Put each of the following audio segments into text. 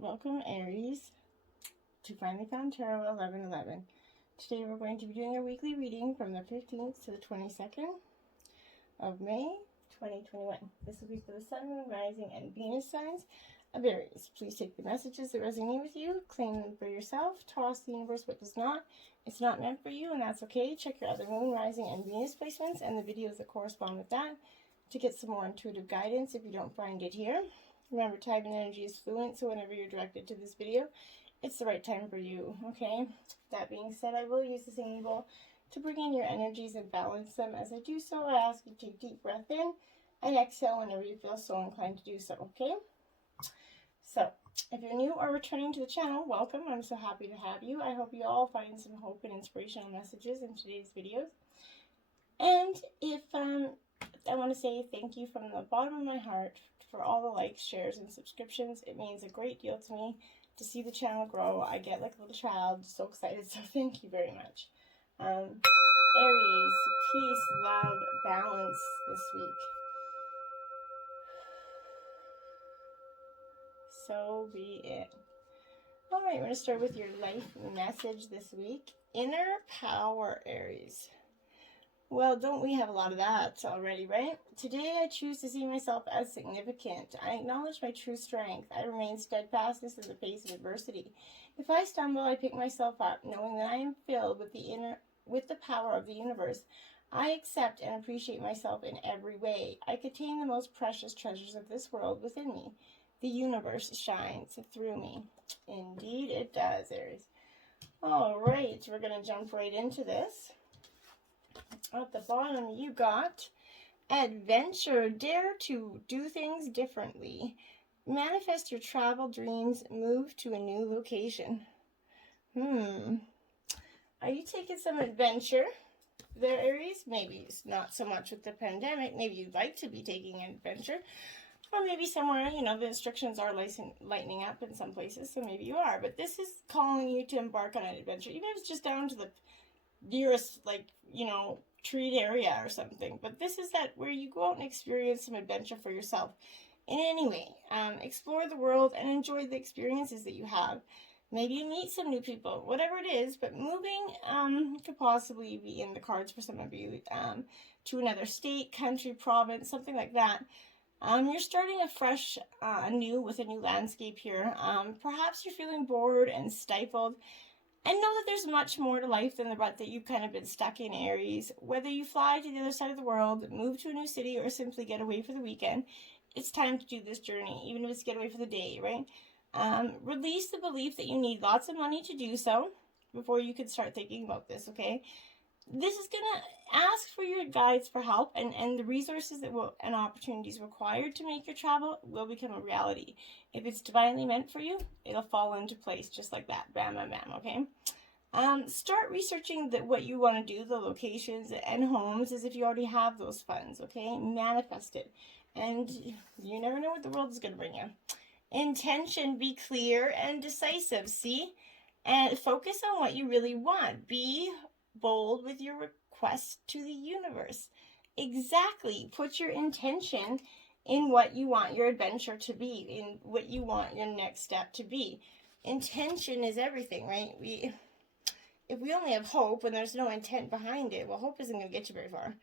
Welcome, Aries, to Finally Found Tarot 1111. Today we're going to be doing a weekly reading from the 15th to the 22nd of May, 2021. This will be for the Sun, Moon, Rising, and Venus signs of Aries. Please take the messages that resonate with you, claim them for yourself, toss the universe what does not. It's not meant for you, and that's okay. Check your other Moon, Rising, and Venus placements and the videos that correspond with that to get some more intuitive guidance if you don't find it here. Remember, time and energy is fluent, so whenever you're directed to this video, it's the right time for you, okay? That being said, I will use the singing bowl to bring in your energies and balance them. As I do so, I ask you to take a deep breath in and exhale whenever you feel so inclined to do so, okay? So, if you're new or returning to the channel, welcome. I'm so happy to have you. I hope you all find some hope and inspirational messages in today's videos. And if I want to say thank you from the bottom of my heart for all the likes, shares, and subscriptions. It means a great deal to me to see the channel grow. I get like a little child, so excited, so thank you very much. Aries, peace, love, balance this week. So be it. All right, we're going to start with your life message this week. Inner power, Aries. Well, don't we have a lot of that already, right? Today I choose to see myself as significant. I acknowledge my true strength. I remain steadfastness in the face of adversity. If I stumble, I pick myself up, knowing that I am filled with the power of the universe. I accept and appreciate myself in every way. I contain the most precious treasures of this world within me. The universe shines through me. Indeed it does, Aries. All right, we're going to jump right into this. At the bottom, you got adventure. Dare to do things differently. Manifest your travel dreams. Move to a new location. Are you taking some adventure there, Aries? Maybe it's not so much with the pandemic. Maybe you'd like to be taking an adventure. Or maybe somewhere, you know, the restrictions are lightening up in some places, so maybe you are. But this is calling you to embark on an adventure. Even if it's just down to the nearest, like, you know, treat area or something. But this is that where you go out and experience some adventure for yourself in any way. Explore the world and enjoy the experiences that you have. Maybe you meet some new people, whatever it is. But moving could possibly be in the cards for some of you, to another state, country, province, something like that. You're starting afresh, anew with a new landscape here. Perhaps you're feeling bored and stifled. And know that there's much more to life than the rut that you've kind of been stuck in, Aries. Whether you fly to the other side of the world, move to a new city, or simply get away for the weekend, it's time to do this journey, even if it's get away for the day, right? Release the belief that you need lots of money to do so before you can start thinking about this, okay? This is going to ask for your guides for help, and the resources that will and opportunities required to make your travel will become a reality. If it's divinely meant for you, it'll fall into place just like that. Bam, bam, bam, okay? Start researching what you want to do, the locations and homes, as if you already have those funds, okay? Manifest it. And you never know what the world is going to bring you. Intention, be clear and decisive, see? And focus on what you really want. Be bold with your request to the universe. Exactly. Put your intention in what you want your adventure to be, in what you want your next step to be. Intention is everything, right? If we only have hope when there's no intent behind it, well, hope isn't going to get you very far.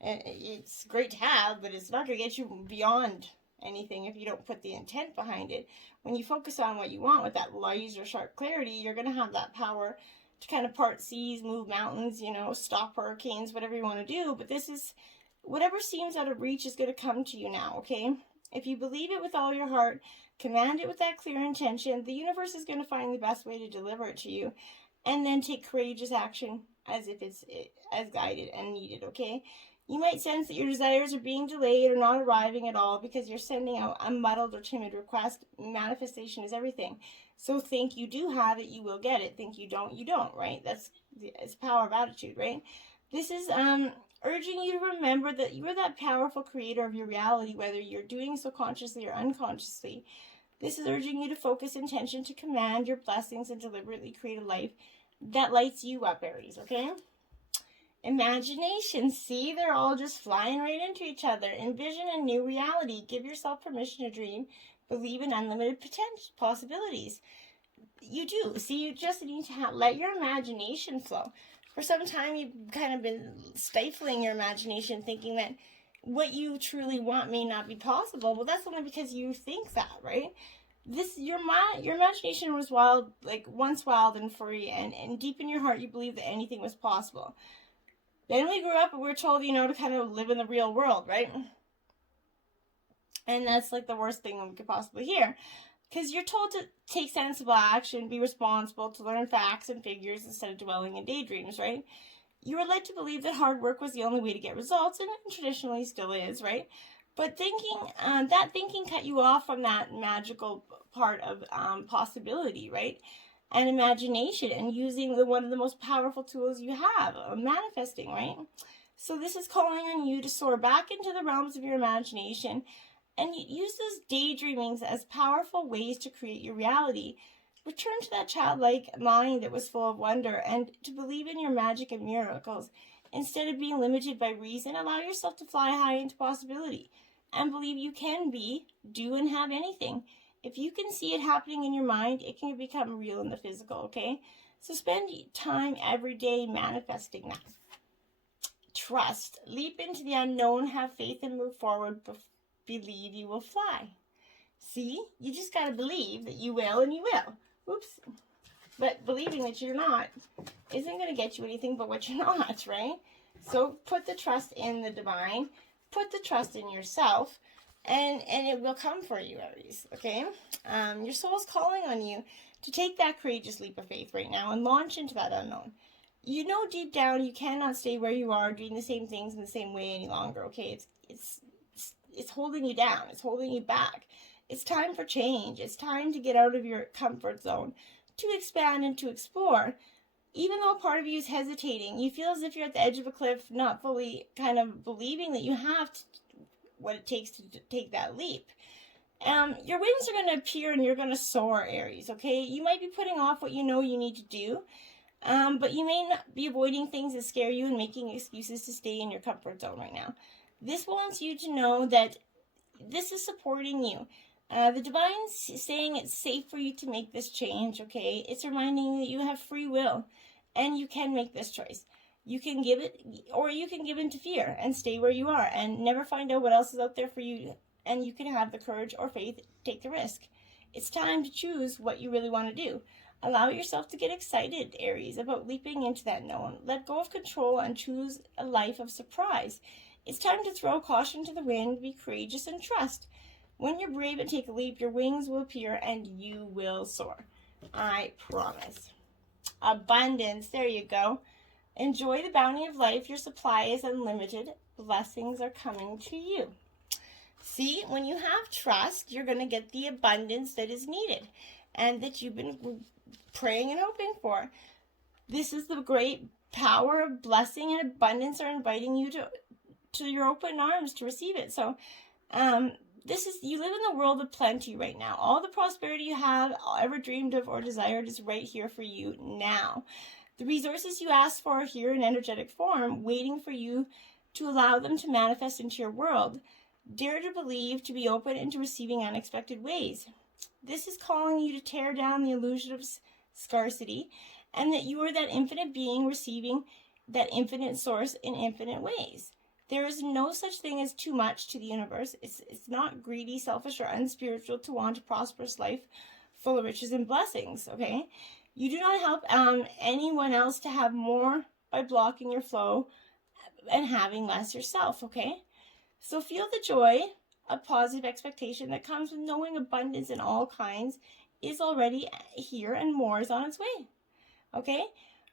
It's great to have, but it's not going to get you beyond anything if you don't put the intent behind it. When you focus on what you want with that laser sharp clarity, you're going to have that power to kind of part seas, move mountains, you know, stop hurricanes, whatever you want to do. But this is, whatever seems out of reach is going to come to you now, okay? If you believe it with all your heart, command it with that clear intention, the universe is going to find the best way to deliver it to you. And then take courageous action as if it's as guided and needed, okay? You might sense that your desires are being delayed or not arriving at all because you're sending out a muddled or timid request. Manifestation is everything. So think you do have it, you will get it. Think you don't, right? It's power of attitude, right? This is urging you to remember that you are that powerful creator of your reality, whether you're doing so consciously or unconsciously. This is urging you to focus intention to command your blessings and deliberately create a life that lights you up, Aries, okay? Imagination, see, they're all just flying right into each other. Envision a new reality. Give yourself permission to dream. Believe in unlimited potential possibilities. You do. See, you just need to let your imagination flow. For some time, you've kind of been stifling your imagination, thinking that what you truly want may not be possible. Well, that's only because you think that, right? Your imagination was wild, like once wild and free, and deep in your heart, you believed that anything was possible. Then we grew up and we were told, to kind of live in the real world, right? And that's like the worst thing we could possibly hear. Because you're told to take sensible action, be responsible, to learn facts and figures instead of dwelling in daydreams, right? You were led to believe that hard work was the only way to get results, and it traditionally still is, right? But that thinking cut you off from that magical part of possibility, right? And imagination, and using one of the most powerful tools you have, manifesting, right? So this is calling on you to soar back into the realms of your imagination, and use those daydreamings as powerful ways to create your reality. Return to that childlike mind that was full of wonder, and to believe in your magic and miracles. Instead of being limited by reason, allow yourself to fly high into possibility, and believe you can be, do, and have anything. If you can see it happening in your mind, it can become real in the physical, okay? So spend time every day manifesting that. Trust. Leap into the unknown, have faith, and move forward. Believe you will fly. See? You just got to believe that you will, and you will. Oops. But believing that you're not isn't going to get you anything but what you're not, right? So put the trust in the divine. Put the trust in yourself. And it will come for you, Aries, okay? Your soul's calling on you to take that courageous leap of faith right now and launch into that unknown. You know deep down you cannot stay where you are doing the same things in the same way any longer, okay? It's holding you down. It's holding you back. It's time for change. It's time to get out of your comfort zone, to expand and to explore. Even though part of you is hesitating, you feel as if you're at the edge of a cliff, not fully kind of believing that you have what it takes to take that leap. Your wings are going to appear and you're going to soar, Aries, okay? You might be putting off what you know you need to do, but you may not be avoiding things that scare you and making excuses to stay in your comfort zone right now. This wants you to know that this is supporting you. The divine's saying it's safe for you to make this change, okay? It's reminding you that you have free will and you can make this choice. You can give it, or you can give in to fear and stay where you are and never find out what else is out there for you. And you can have the courage or faith, take the risk. It's time to choose what you really want to do. Allow yourself to get excited, Aries, about leaping into that known. Let go of control and choose a life of surprise. It's time to throw caution to the wind, be courageous, and trust. When you're brave and take a leap, your wings will appear and you will soar. I promise. Abundance, there you go. Enjoy the bounty of life. Your supply is unlimited. Blessings are coming to you. See, when you have trust, you're going to get the abundance that is needed and that you've been praying and hoping for. This is the great power of blessing, and abundance are inviting you to your open arms to receive it. So, you live in the world of plenty right now. All the prosperity you have ever dreamed of or desired is right here for you now. The resources you ask for are here in energetic form, waiting for you to allow them to manifest into your world. Dare to believe, to be open, and to receiving unexpected ways. This is calling you to tear down the illusion of scarcity, and that you are that infinite being receiving that infinite source in infinite ways. There is no such thing as too much to the universe. It's not greedy, selfish, or unspiritual to want a prosperous life full of riches and blessings, okay? You do not help anyone else to have more by blocking your flow and having less yourself, okay? So feel the joy of positive expectation that comes with knowing abundance in all kinds is already here and more is on its way, okay?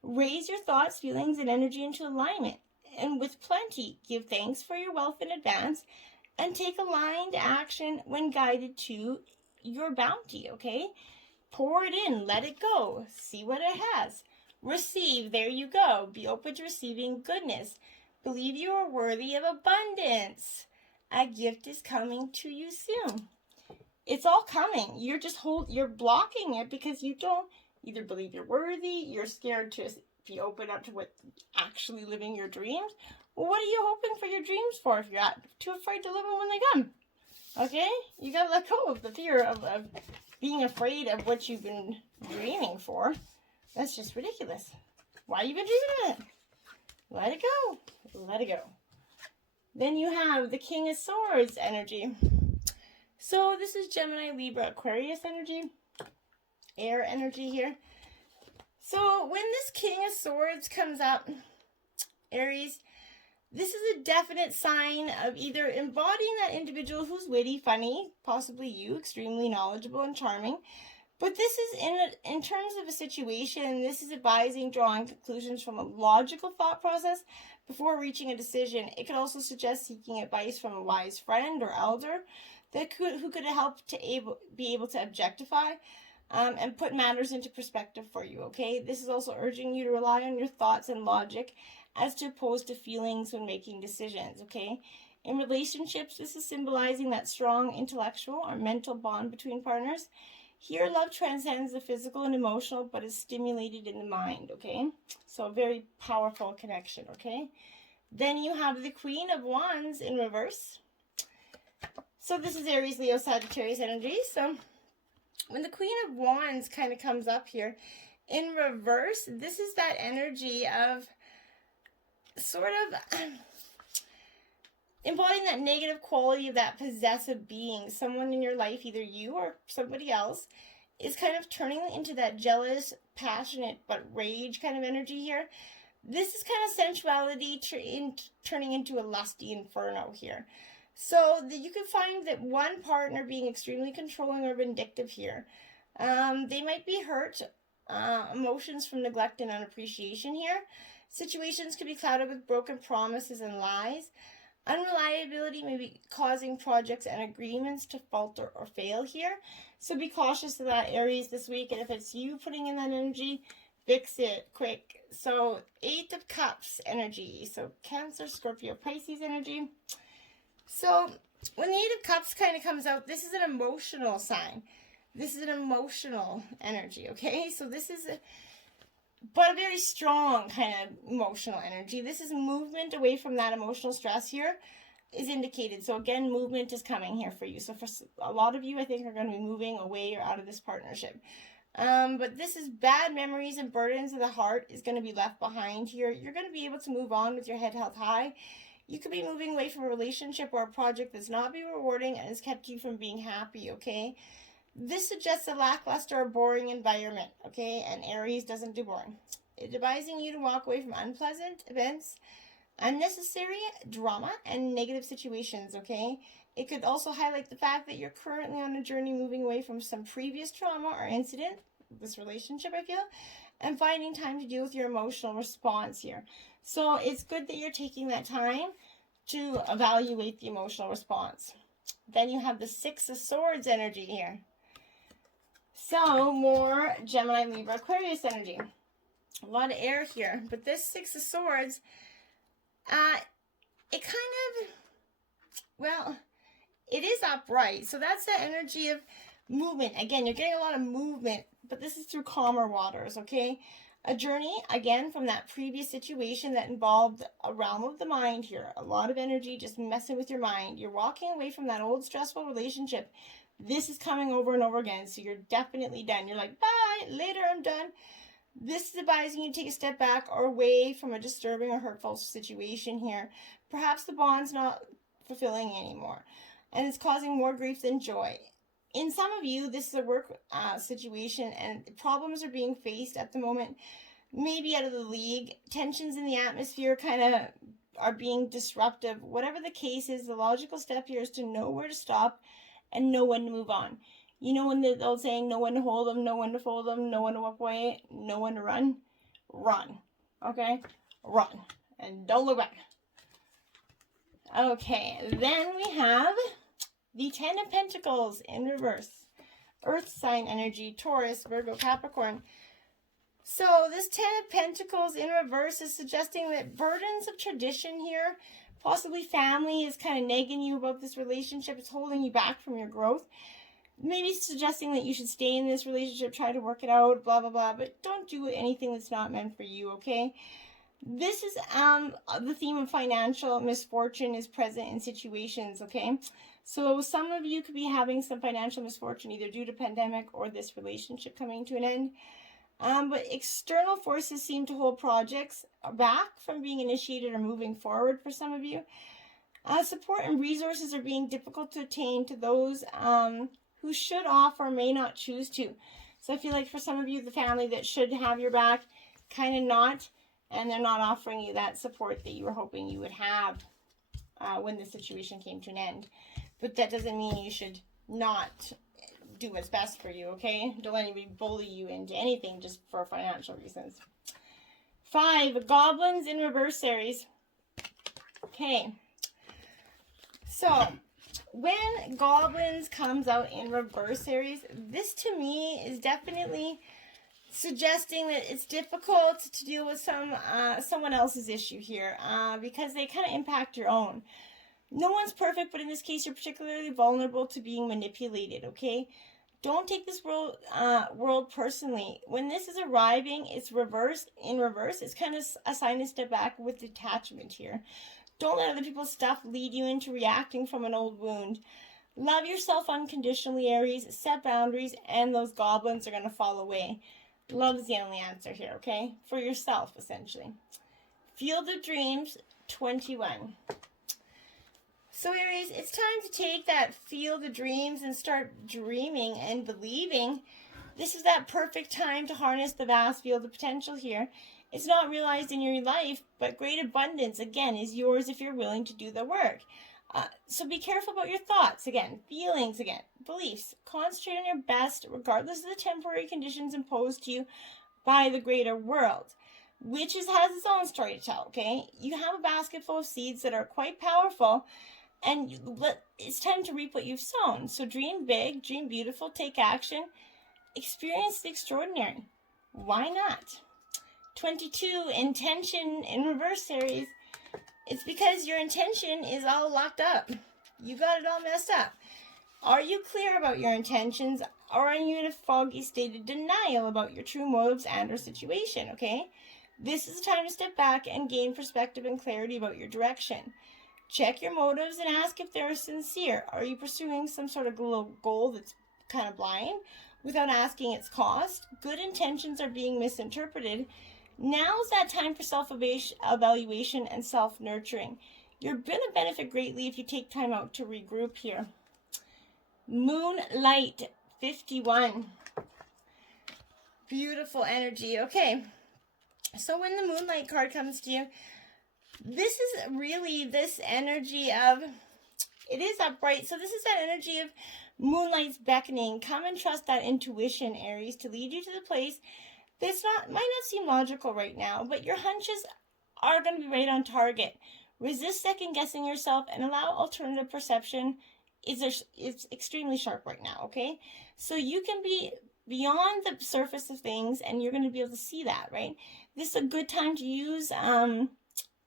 Raise your thoughts, feelings, and energy into alignment. And with plenty, give thanks for your wealth in advance and take aligned action when guided to your bounty, okay? Pour it in, let it go, see what it has. Receive, there you go. Be open to receiving goodness. Believe you are worthy of abundance. A gift is coming to you soon. It's all coming. You're blocking it because you don't either believe you're worthy, you're scared to be open up to what actually living your dreams. Well, what are you hoping for your dreams for if you're too afraid to live them when they come? Okay? You gotta let go of the fear of being afraid of what you've been dreaming for. That's just ridiculous. Why have you been dreaming of it? Let it go. Let it go. Then you have the King of Swords energy. So this is Gemini, Libra, Aquarius energy. Air energy here. So when this King of Swords comes up, Aries, this is a definite sign of either embodying that individual who's witty, funny, possibly you, extremely knowledgeable and charming. But this is in terms of a situation, this is advising drawing conclusions from a logical thought process before reaching a decision. It could also suggest seeking advice from a wise friend or elder who could help to be able to objectify and put matters into perspective for you, okay? This is also urging you to rely on your thoughts and logic as opposed to feelings when making decisions, okay? In relationships, this is symbolizing that strong intellectual or mental bond between partners. Here, love transcends the physical and emotional, but is stimulated in the mind, okay? So a very powerful connection, okay? Then you have the Queen of Wands in reverse. So this is Aries, Leo, Sagittarius energy. So when the Queen of Wands kind of comes up here, in reverse, this is that energy of sort of embodying that negative quality of that possessive being. Someone in your life, either you or somebody else, is kind of turning into that jealous, passionate, but rage kind of energy here. This is kind of sensuality turning into a lusty inferno here. So you can find that one partner being extremely controlling or vindictive here. They might be hurt, emotions from neglect and unappreciation here. Situations could be clouded with broken promises and lies. Unreliability may be causing projects and agreements to falter or fail here. So be cautious of that, Aries, this week. And if it's you putting in that energy, fix it quick. So 8 of Cups energy. So Cancer, Scorpio, Pisces energy. So when the 8 of Cups kind of comes out, this is an emotional sign. This is an emotional energy, okay? So this is but a very strong kind of emotional energy. This is movement away from that emotional stress here is indicated. So again, movement is coming here for you. So for a lot of you, I think, are going to be moving away or out of this partnership. But this is bad memories and burdens of the heart is going to be left behind here. You're going to be able to move on with your head held high. You could be moving away from a relationship or a project that's not be rewarding and has kept you from being happy, okay? This suggests a lackluster or boring environment, okay? And Aries doesn't do boring. It's advising you to walk away from unpleasant events, unnecessary drama, and negative situations, okay? It could also highlight the fact that you're currently on a journey moving away from some previous trauma or incident, this relationship, I feel, and finding time to deal with your emotional response here. So it's good that you're taking that time to evaluate the emotional response. Then you have the 6 of Swords energy here. So, more Gemini, Libra, Aquarius energy. A lot of air here. But this 6 of Swords, it kind of, well, it is upright. So that's the energy of movement. Again, you're getting a lot of movement, but this is through calmer waters, okay? A journey, again, from that previous situation that involved a realm of the mind here. A lot of energy just messing with your mind. You're walking away from that old stressful relationship. This is coming over and over again, so you're definitely done. You're like, bye, later, I'm done. This is advising you to take a step back or away from a disturbing or hurtful situation here. Perhaps the bond's not fulfilling anymore, and it's causing more grief than joy. In some of you, this is a work situation, and problems are being faced at the moment, maybe out of the league. Tensions in the atmosphere kind of are being disruptive. Whatever the case is, the logical step here is to know where to stop and know when to move on. You know when the old saying, know when to hold them, know when to fold them, know when to walk away, know when to run? Run. Okay? Run. And don't look back. Okay, then we have the 10 of Pentacles in reverse. Earth sign energy, Taurus, Virgo, Capricorn. So this 10 of Pentacles in reverse is suggesting that burdens of tradition here, possibly family, is kind of nagging you about this relationship. It's holding you back from your growth. Maybe suggesting that you should stay in this relationship, try to work it out, blah, blah, blah. But don't do anything that's not meant for you, okay? This is the theme of financial misfortune is present in situations, okay? So some of you could be having some financial misfortune, either due to pandemic or this relationship coming to an end. But external forces seem to hold projects back from being initiated or moving forward for some of you. Support and resources are being difficult to attain to those who should offer or may not choose to. So I feel like for some of you, the family that should have your back, kind of not, and they're not offering you that support that you were hoping you would have when the situation came to an end. But that doesn't mean you should not do what's best for you, okay? Don't let anybody bully you into anything just for financial reasons. 5, goblins in reverse, Aries. Okay. So, when goblins comes out in reverse, Aries, this to me is definitely suggesting that it's difficult to deal with someone else's issue here because they kind of impact your own. No one's perfect, but in this case, you're particularly vulnerable to being manipulated, okay? Don't take this world personally. When this is arriving, it's in reverse. It's kind of a sign to step back with detachment here. Don't let other people's stuff lead you into reacting from an old wound. Love yourself unconditionally, Aries. Set boundaries, and those goblins are going to fall away. Love's the only answer here, okay? For yourself, essentially. Field of Dreams, 21. So, Aries, it's time to take that field of dreams and start dreaming and believing. This is that perfect time to harness the vast field of potential here. It's not realized in your life, but great abundance, again, is yours if you're willing to do the work. So be careful about your thoughts, again, feelings, again, beliefs. Concentrate on your best, regardless of the temporary conditions imposed to you by the greater world. Witches has its own story to tell, okay? You have a basket full of seeds that are quite powerful, and it's time to reap what you've sown. So dream big, dream beautiful, take action, experience the extraordinary. Why not? 22, intention in reverse, Aries. It's because your intention is all locked up. You got it all messed up. Are you clear about your intentions, or are you in a foggy state of denial about your true motives and or situation, okay? This is the time to step back and gain perspective and clarity about your direction. Check your motives and ask if they're sincere. Are you pursuing some sort of goal that's kind of blind without asking its cost? Good intentions are being misinterpreted. Now's that time for self-evaluation and self-nurturing. You're going to benefit greatly if you take time out to regroup here. Moonlight, 51. Beautiful energy. Okay. So when the Moonlight card comes to you, this is really this energy of, it is upright, so this is that energy of Moonlight's beckoning. Come and trust that intuition, Aries, to lead you to the place that's might not seem logical right now, but your hunches are going to be right on target. Resist second-guessing yourself and allow alternative perception. It's extremely sharp right now, okay? So you can be beyond the surface of things, and you're going to be able to see that, right? This is a good time to use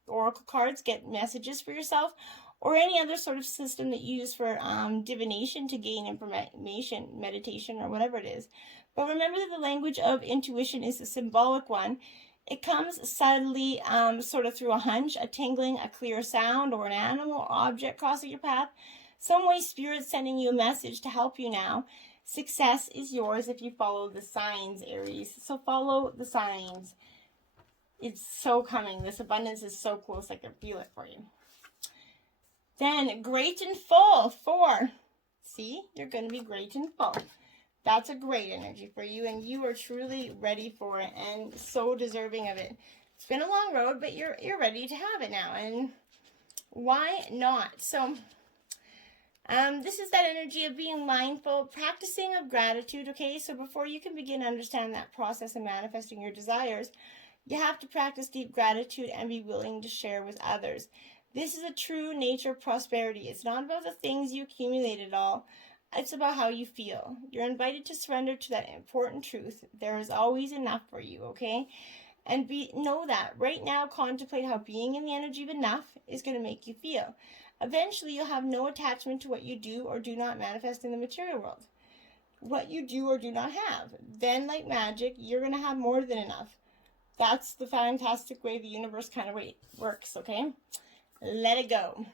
oracle cards, get messages for yourself, or any other sort of system that you use for divination to gain information, meditation, or whatever it is. But remember that the language of intuition is a symbolic one. It comes subtly, sort of through a hunch, a tingling, a clear sound, or an animal or object crossing your path. Some way Spirit's sending you a message to help you now. Success is yours if you follow the signs, Aries. So follow the signs. It's so coming. This abundance is so close. I can feel it for you. Then, great and full, 4. See, you're going to be great and full. That's a great energy for you, and you are truly ready for it and so deserving of it. It's been a long road, but you're ready to have it now, and why not? So, this is that energy of being mindful, practicing of gratitude, okay? So before you can begin to understand that process of manifesting your desires, you have to practice deep gratitude and be willing to share with others. This is a true nature of prosperity. It's not about the things you accumulated all. It's about how you feel. You're invited to surrender to that important truth. There is always enough for you, okay? And know that. Right now, contemplate how being in the energy of enough is going to make you feel. Eventually, you'll have no attachment to what you do or do not manifest in the material world. What you do or do not have. Then, like magic, you're going to have more than enough. That's the fantastic way the universe kind of works, okay? Let it go.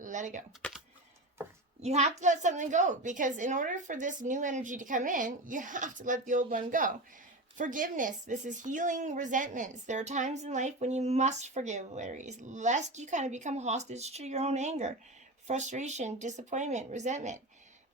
Let it go. You have to let something go, because in order for this new energy to come in, you have to let the old one go. Forgiveness. This is healing resentments. There are times in life when you must forgive, Aries, lest you kind of become hostage to your own anger, frustration, disappointment, resentment.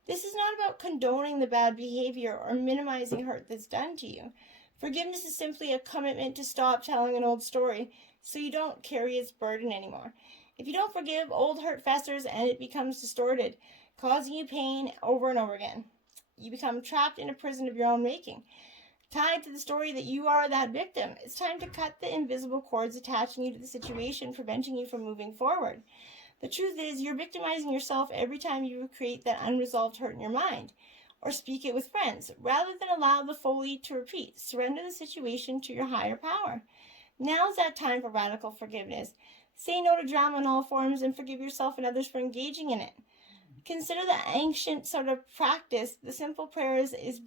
This is not about condoning the bad behavior or minimizing hurt that's done to you. Forgiveness is simply a commitment to stop telling an old story so you don't carry its burden anymore. If you don't forgive, old hurt festers and it becomes distorted, causing you pain over and over again. You become trapped in a prison of your own making, tied to the story that you are that victim. It's time to cut the invisible cords attaching you to the situation, preventing you from moving forward. The truth is, you're victimizing yourself every time you create that unresolved hurt in your mind, or speak it with friends, rather than allow the folly to repeat. Surrender the situation to your higher power. Now's that time for radical forgiveness. Say no to drama in all forms and forgive yourself and others for engaging in it. Consider the ancient sort of practice. The simple prayers is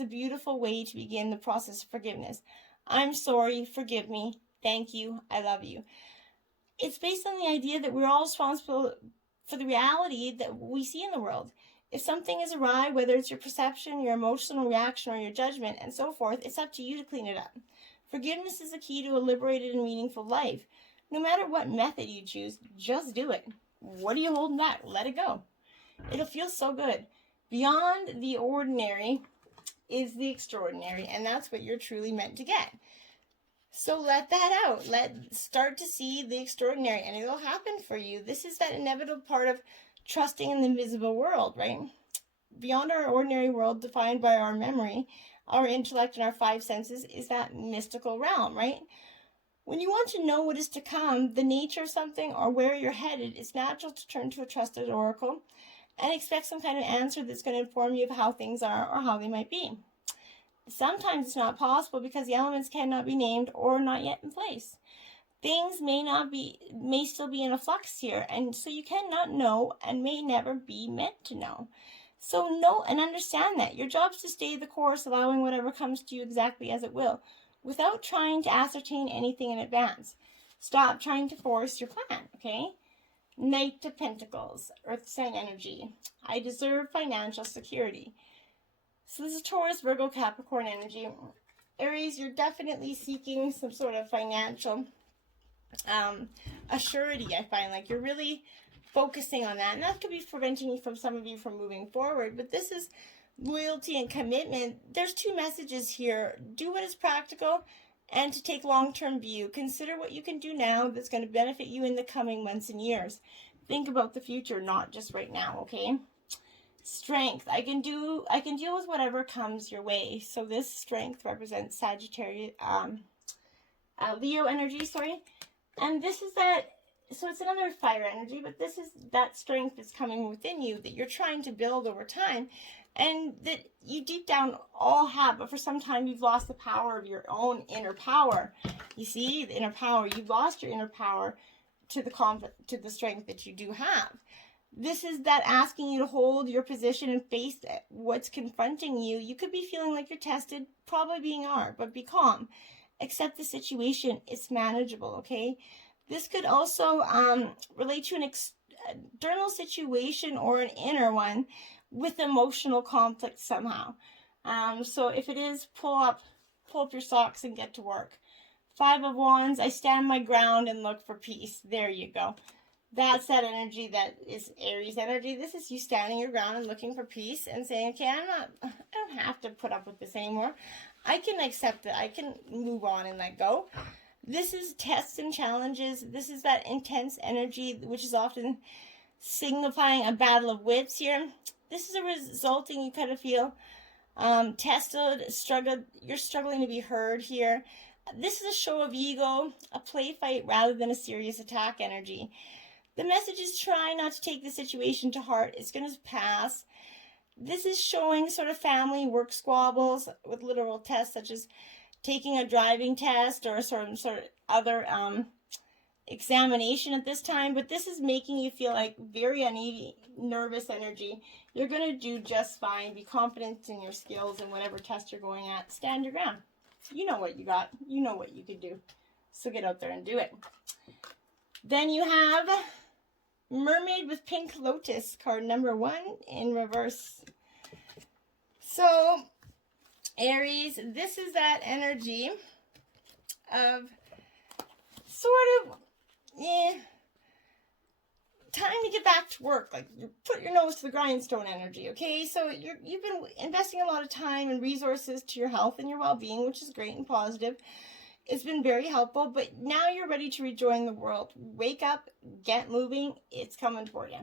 a beautiful way to begin the process of forgiveness. I'm sorry, forgive me, thank you, I love you. It's based on the idea that we're all responsible for the reality that we see in the world. If something is awry, whether it's your perception, your emotional reaction, or your judgment, and so forth, it's up to you to clean it up. Forgiveness is the key to a liberated and meaningful life. No matter what method you choose, just do it. What are you holding back? Let it go. It'll feel so good. Beyond the ordinary is the extraordinary, and that's what you're truly meant to get. So let that out. Start to see the extraordinary, and it'll happen for you. This is that inevitable part of trusting in the invisible world, right? Beyond our ordinary world, defined by our memory, our intellect, and our five senses, is that mystical realm, right? When you want to know what is to come, the nature of something, or where you're headed, it's natural to turn to a trusted oracle and expect some kind of answer that's going to inform you of how things are or how they might be. Sometimes it's not possible because the elements cannot be named or not yet in place. Things may still be in a flux here, and so you cannot know and may never be meant to know. So know and understand that. Your job is to stay the course, allowing whatever comes to you exactly as it will, without trying to ascertain anything in advance. Stop trying to force your plan, okay? Knight of Pentacles, Earth sign energy. I deserve financial security. So this is Taurus, Virgo, Capricorn energy. Aries, you're definitely seeking some sort of financial assurity, I find. Like you're really focusing on that. And that could be preventing you from some of you from moving forward. But this is loyalty and commitment. There's two messages here. Do what is practical and to take long-term view. Consider what you can do now that's going to benefit you in the coming months and years. Think about the future, not just right now, okay? Strength. I can deal with whatever comes your way. So this strength represents Sagittarius, Leo energy, sorry. And this is that, so it's another fire energy, but this is that strength that's coming within you that you're trying to build over time, and that you deep down all have, but for some time you've lost the power of your own inner power. You see, the inner power, you've lost your inner power to the strength that you do have. This is that asking you to hold your position and face what's confronting you. You could be feeling like you're tested, probably being are, but be calm. Accept the situation. It's manageable, okay? This could also relate to an external situation or an inner one with emotional conflict somehow. So if it is, pull up your socks and get to work. 5 of Wands, I stand my ground and look for peace. There you go. That's that energy that is Aries energy. This is you standing your ground and looking for peace and saying, okay, I don't have to put up with this anymore. I can accept it. I can move on and let go. This is tests and challenges. This is that intense energy, which is often signifying a battle of wits here. This is a resulting, you kind of feel tested, struggled. You're struggling to be heard here. This is a show of ego, a play fight rather than a serious attack energy. The message is try not to take the situation to heart. It's going to pass. This is showing sort of family work squabbles with literal tests, such as taking a driving test or sort of other examination at this time. But this is making you feel like very uneasy, nervous energy. You're going to do just fine. Be confident in your skills and whatever test you're going at. Stand your ground. You know what you got. You know what you can do. So get out there and do it. Then you have Mermaid with Pink Lotus, card number 1 in reverse. So, Aries, this is that energy of sort of, time to get back to work. Like, you put your nose to the grindstone energy, okay? So you've been investing a lot of time and resources to your health and your well-being, which is great and positive. It's been very helpful, but now you're ready to rejoin the world. Wake up, get moving, it's coming for you.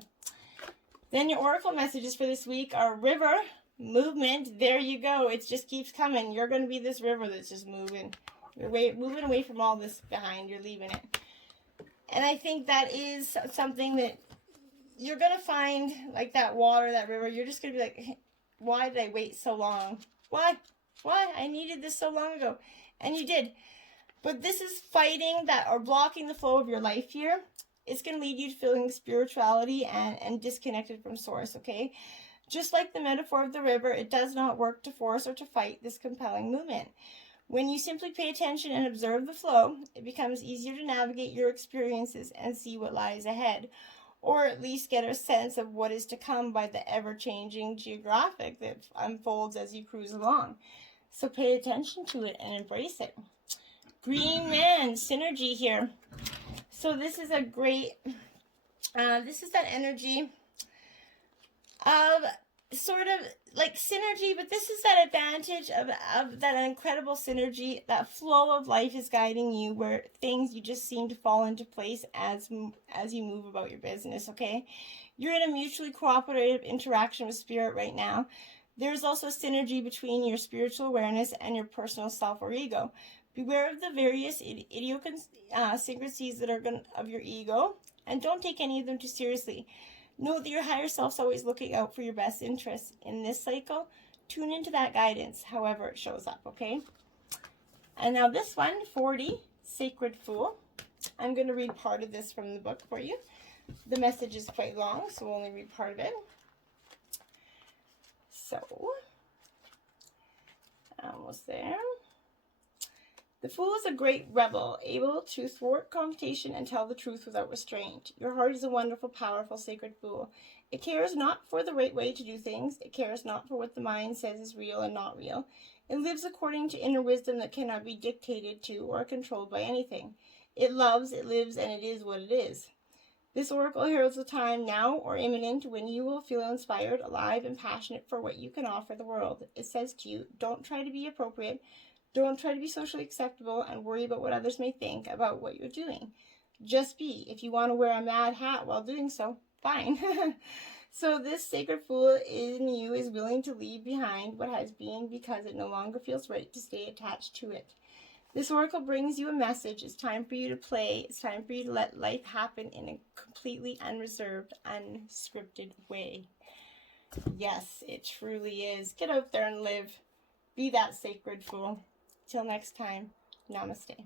Then your oracle messages for this week are river, movement. There you go. It just keeps coming. You're going to be this river that's just moving. You're moving away from all this behind. You're leaving it. And I think that is something that you're going to find, like that water, that river. You're just going to be like, hey, why did I wait so long? Why? I needed this so long ago. And you did. But this is fighting that or blocking the flow of your life here. It's going to lead you to feeling spirituality and disconnected from source, okay? Just like the metaphor of the river, it does not work to force or to fight this compelling movement. When you simply pay attention and observe the flow, it becomes easier to navigate your experiences and see what lies ahead, or at least get a sense of what is to come by the ever-changing geographic that unfolds as you cruise along. So pay attention to it and embrace it. Green Man, synergy here. So this is a great, this is that energy of sort of like synergy, but this is that advantage of that incredible synergy. That flow of life is guiding you where things you just seem to fall into place as you move about your business, okay? You're in a mutually cooperative interaction with spirit right now. There's also synergy between your spiritual awareness and your personal self or ego. Beware of the various idiosyncrasies that are of your ego, and don't take any of them too seriously. Know that your higher self's always looking out for your best interests. In this cycle, tune into that guidance, however it shows up, okay? And now this one, 40, Sacred Fool. I'm going to read part of this from the book for you. The message is quite long, so we'll only read part of it. So, almost there. The fool is a great rebel, able to thwart confrontation and tell the truth without restraint. Your heart is a wonderful, powerful, sacred fool. It cares not for the right way to do things. It cares not for what the mind says is real and not real. It lives according to inner wisdom that cannot be dictated to or controlled by anything. It loves, it lives, and it is what it is. This oracle heralds a time now or imminent when you will feel inspired, alive, and passionate for what you can offer the world. It says to you, don't try to be appropriate. Don't try to be socially acceptable and worry about what others may think about what you're doing. Just be. If you want to wear a mad hat while doing so, fine. So this sacred fool in you is willing to leave behind what has been because it no longer feels right to stay attached to it. This oracle brings you a message. It's time for you to play. It's time for you to let life happen in a completely unreserved, unscripted way. Yes, it truly is. Get out there and live. Be that sacred fool. Till next time, namaste.